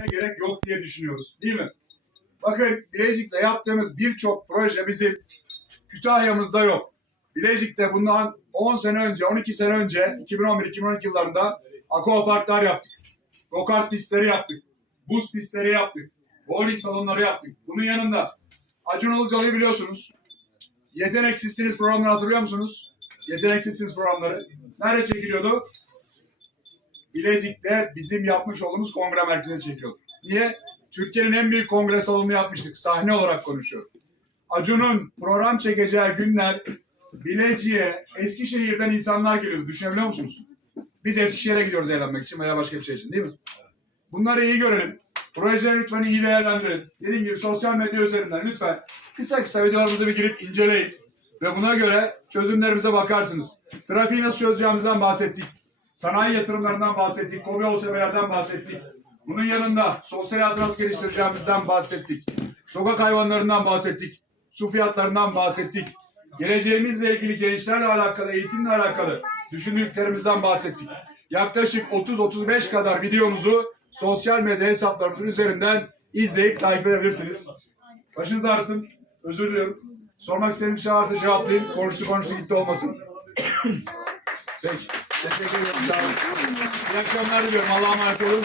gerek yok diye düşünüyoruz. Değil mi? Bakın Bilecik'te yaptığımız birçok proje bizim Kütahya'mızda yok. Bilecik'te bundan 10 sene önce, 12 sene önce 2011-2012 yıllarında aquaparklar yaptık. Go-kart pistleri yaptık. Buz pistleri yaptık. Bowling salonları yaptık. Bunun yanında Acun Ilıcalı'yı biliyorsunuz. Yeteneksizsiniz programını hatırlıyor musunuz? Yeteneksizsiniz programları. Nerede çekiliyordu? Bilecik'te bizim yapmış olduğumuz kongre merkezine çekiliyordu. Niye? Türkiye'nin en büyük kongre salonunu yapmıştık. Sahne olarak konuşuyorum. Acun'un program çekeceği günler Bilecik'e, Eskişehir'den insanlar geliyordu. Düşünebiliyor musunuz? Biz Eskişehir'e gidiyoruz eğlenmek için veya başka bir şey için değil mi? Bunları iyi görelim. Projeleri lütfen iyi değerlendirin. Dediğim gibi sosyal medya üzerinden lütfen kısa kısa videolarımızı bir girip inceleyin. Ve buna göre çözümlerimize bakarsınız. Trafiği nasıl çözeceğimizden bahsettik. Sanayi yatırımlarından bahsettik. Kobi OSB'lerden bahsettik. Bunun yanında sosyal nasıl geliştireceğimizden bahsettik. Sokak hayvanlarından bahsettik. Su fiyatlarından bahsettik. Geleceğimizle ilgili gençlerle alakalı, eğitimle alakalı düşündüklerimizden bahsettik. Yaklaşık 30-35 kadar videomuzu sosyal medya hesaplarımızın üzerinden izleyip takip edebilirsiniz. Başınızı ağrıtın. Özür diliyorum. Sormak istediğim bir şey varsa cevaplayın. Konuştu konuştu gitti olmasın. Peki. Teşekkür ederim. Sağ olun. İyi akşamlar diliyorum. Allah'a emanet olun.